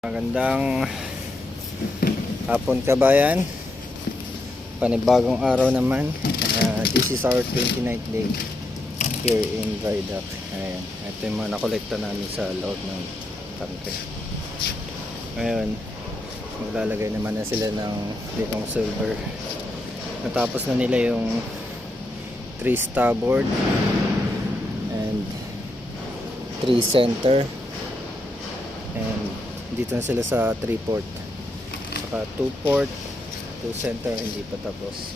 Magandang hapon kabayan, panibagong araw naman. This is our 29th day here in Viaduct. Ayan, ito yung mga nakolekta namin sa loob ng tangke. Ngayon maglalagay naman na sila ng litong silver. Natapos na nila yung 3 starboard and 3 center, and dito na sila sa 3 port, saka 2 port, 2 center hindi pa tapos.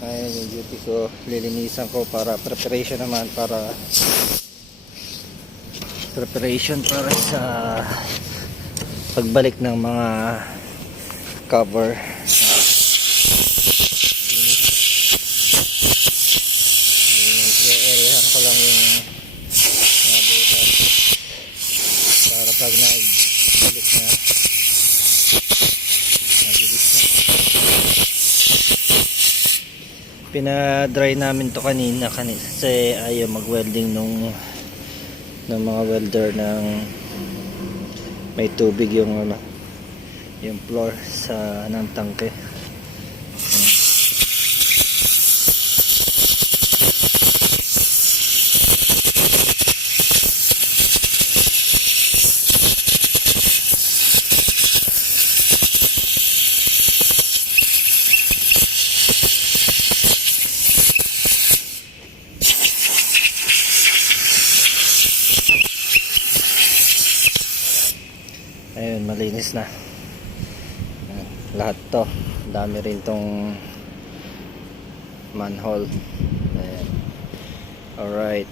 Ayun yung duty ko, lilinisan ko para preparation naman, para sa pagbalik ng mga cover. I-areahan ko lang yung mga butas para pag balik na mabilis na. Pinadry namin to kanina kasi ayaw mag-welding ng mga welder ng may tubig yung yung floor sa ng tangke. Ayun, malinis na. Ayan, lahat to. Dami rin tong manhole. Ayan. Alright.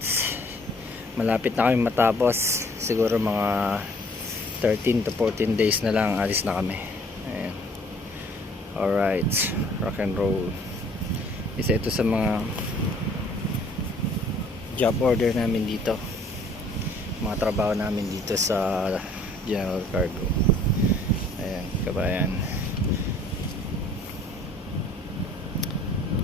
Malapit na kami matapos. Siguro mga 13 to 14 days na lang, alis na kami. Ayan. Alright. Rock and roll. Isa ito sa mga job order namin dito. Mga trabaho namin dito sa General Cargo. Ayan, kabayan.